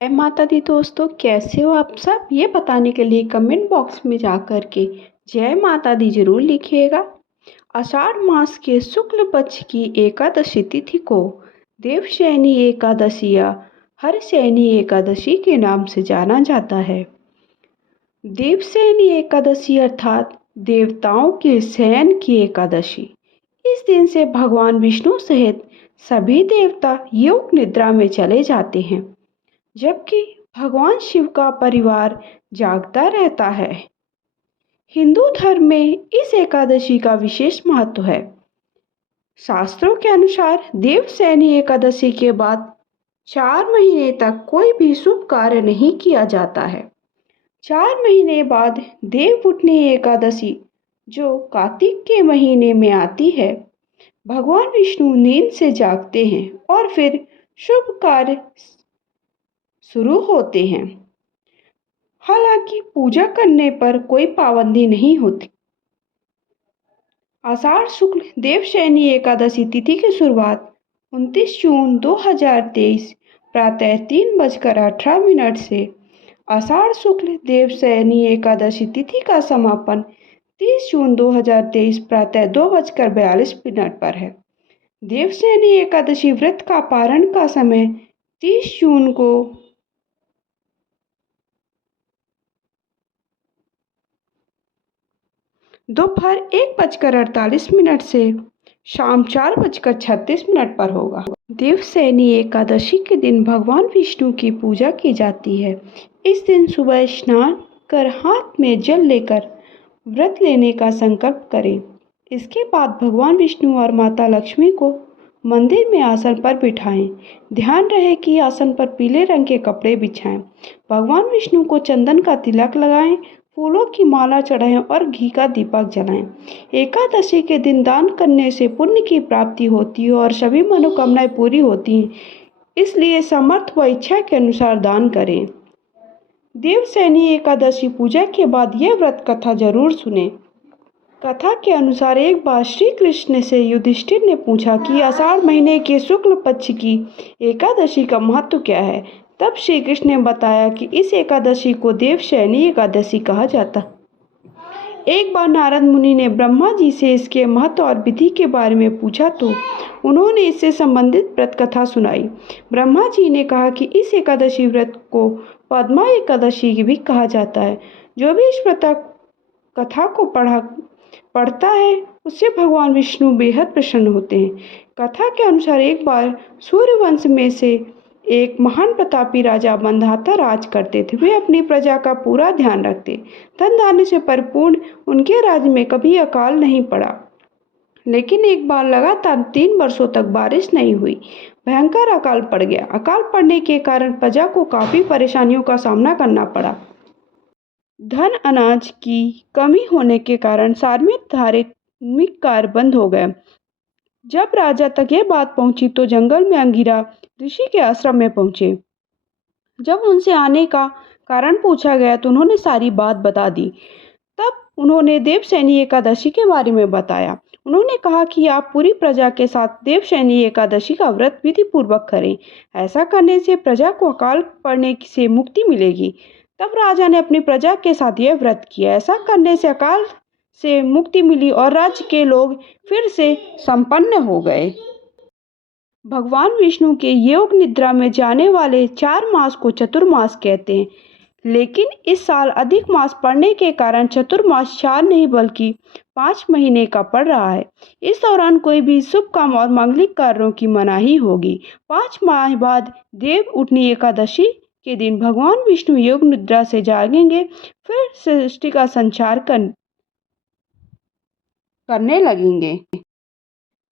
जय माता दी दोस्तों, कैसे हो आप सब? ये बताने के लिए कमेंट बॉक्स में जाकर के जय माता दी जरूर लिखिएगा। आषाढ़ मास के शुक्ल पक्ष की एकादशी तिथि को देवशयनी एकादशी या हरशयनी एकादशी के नाम से जाना जाता है। देवशयनी एकादशी अर्थात देवताओं के शयन की एकादशी। इस दिन से भगवान विष्णु सहित सभी देवता योग निद्रा में चले जाते हैं, जबकि भगवान शिव का परिवार जागता रहता है। हिंदू धर्म में इस एकादशी का विशेष महत्व है। शास्त्रों के अनुसार देवशयनी एकादशी के बाद 4 महीने तक कोई भी शुभ कार्य नहीं किया जाता है। 4 महीने बाद देवउठनी एकादशी, जो कार्तिक के महीने में आती है, भगवान विष्णु नींद से जागते हैं और फिर शुभ कार्य शुरू होते हैं। हालांकि पूजा करने पर कोई पाबंदी नहीं होती। आषाढ़ शुक्ल देवशयनी एकादशी तिथि की शुरुआत 29 जून 2023 प्रातः 3:18 से, आषाढ़ शुक्ल देवशयनी एकादशी तिथि का समापन 30 जून 2023 प्रातः 2:42 पर है। देवशयनी एकादशी व्रत का पारण का समय 30 जून को दोपहर 1:48 से शाम 4:36 पर होगा। देवशयनी एकादशी के दिन भगवान विष्णु की पूजा की जाती है। इस दिन सुबह स्नान कर हाथ में जल लेकर व्रत लेने का संकल्प करें। इसके बाद भगवान विष्णु और माता लक्ष्मी को मंदिर में आसन पर बिठाएं। ध्यान रहे कि आसन पर पीले रंग के कपड़े बिछाएं। भगवान विष्णु को चंदन का तिलक लगाएं, फूलों की माला चढ़ाएं और घी का दीपक जलाएं। एकादशी के दिन दान करने से पुण्य की प्राप्ति होती है और सभी मनोकामनाएं पूरी होती हैं, इसलिए समर्थ व इच्छा के अनुसार दान करें। देवशयनी एकादशी पूजा के बाद यह व्रत कथा जरूर सुने। कथा के अनुसार एक बार श्री कृष्ण से युधिष्ठिर ने पूछा कि आषाढ़ महीने के शुक्ल पक्ष की एकादशी का महत्व क्या है। तब श्री कृष्ण ने बताया कि इस एकादशी को देवशयनी एकादशी कहा जाता। एक बार नारद मुनि ने ब्रह्मा जी से इसके महत्व और विधि के बारे में पूछा तो उन्होंने इससे संबंधित व्रत कथा सुनाई। ब्रह्मा जी ने कहा कि इस एकादशी व्रत को पद्मा एकादशी भी कहा जाता है। जो भी इस व्रत कथा को पढ़ता है उससे भगवान विष्णु बेहद प्रसन्न होते हैं। कथा के अनुसार एक बार सूर्यवंश में से एक महान प्रतापी राजा मंधाता राज करते थे। वे अपनी प्रजा का पूरा ध्यान रखते, धन धान्य से परिपूर्ण उनके राज्य में कभी अकाल नहीं पड़ा। लेकिन एक बार लगातार 3 वर्षों तक बारिश नहीं हुई। भयंकर अकाल पड़ गया। अकाल पड़ने के कारण प्रजा को काफी परेशानियों का सामना करना पड़ा। धन अनाज की कमी होने के कारण सार्वजनिक धार्मिक कार्य बंद हो गए। जब राजा तक ये बात पहुंची तो जंगल में अंगिरा ऋषि के आश्रम में पहुंचे। जब उनसे आने का कारण पूछा गया तो उन्होंने सारी बात बता दी। तब उन्होंने देवशयनी एकादशी के बारे में बताया। उन्होंने कहा कि आप पूरी प्रजा के साथ देवशयनी एकादशी का व्रत विधि पूर्वक करें। ऐसा करने से प्रजा को अकाल पड़ने से मुक्ति मिलेगी। तब राजा ने अपनी प्रजा के साथ यह व्रत किया। ऐसा करने से अकाल से मुक्ति मिली और राज्य के लोग फिर से संपन्न हो गए। भगवान विष्णु के योग निद्रा में जाने वाले 4 मास को चतुर्मास कहते हैं, लेकिन इस साल अधिक मास पड़ने के कारण चतुर्मास 4 नहीं बल्कि 5 महीने का पड़ रहा है। इस दौरान कोई भी शुभ काम और मांगलिक कार्यों की मनाही होगी। 5 माह बाद देव उठनी एकादशी के दिन भगवान विष्णु योग निद्रा से जागेंगे, फिर सृष्टि का संचार करने लगेंगे।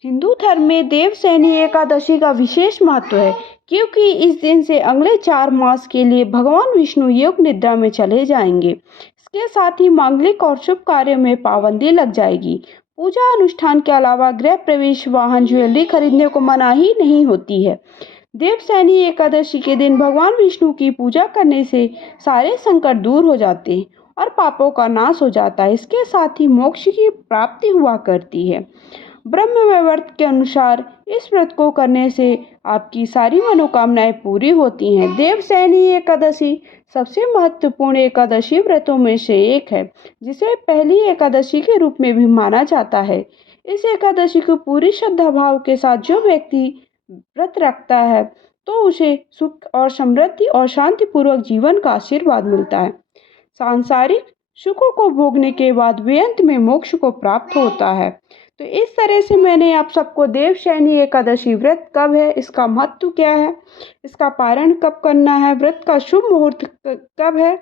हिंदू धर्म में देवशयनी एकादशी का विशेष महत्व है, क्योंकि इस दिन से अगले 4 मास के लिए भगवान विष्णु योग निद्रा में चले जाएंगे। इसके साथ ही मांगलिक और शुभ कार्यों में पाबंदी लग जाएगी। पूजा अनुष्ठान के अलावा गृह प्रवेश, वाहन, ज्वेलरी खरीदने को मनाही नहीं होती है। देवशयनी एकादशी के दिन भगवान विष्णु की पूजा करने से सारे संकट दूर हो जाते हैं और पापों का नाश हो जाता है। इसके साथ ही मोक्ष की प्राप्ति हुआ करती है। ब्रह्म व्रत के अनुसार इस व्रत को करने से आपकी सारी मनोकामनाएं पूरी होती हैं। देवशयनी एकादशी सबसे महत्वपूर्ण एकादशी व्रतों में से एक है, जिसे पहली एकादशी के रूप में भी माना जाता है। इस एकादशी को पूरी श्रद्धा भाव के साथ जो व्यक्ति व्रत रखता है तो उसे सुख और समृद्धि और शांतिपूर्वक जीवन का आशीर्वाद मिलता है। सांसारिक सुखों को भोगने के बाद वे अंत में मोक्ष को प्राप्त होता है। तो इस तरह से मैंने आप सबको देवशयनी एकादशी व्रत कब है, इसका महत्व क्या है, इसका पारण कब करना है, व्रत का शुभ मुहूर्त कब है,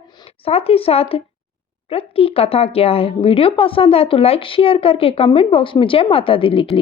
साथ ही साथ व्रत की कथा क्या है। वीडियो पसंद आए तो लाइक शेयर करके कमेंट बॉक्स में जय माता दी लिख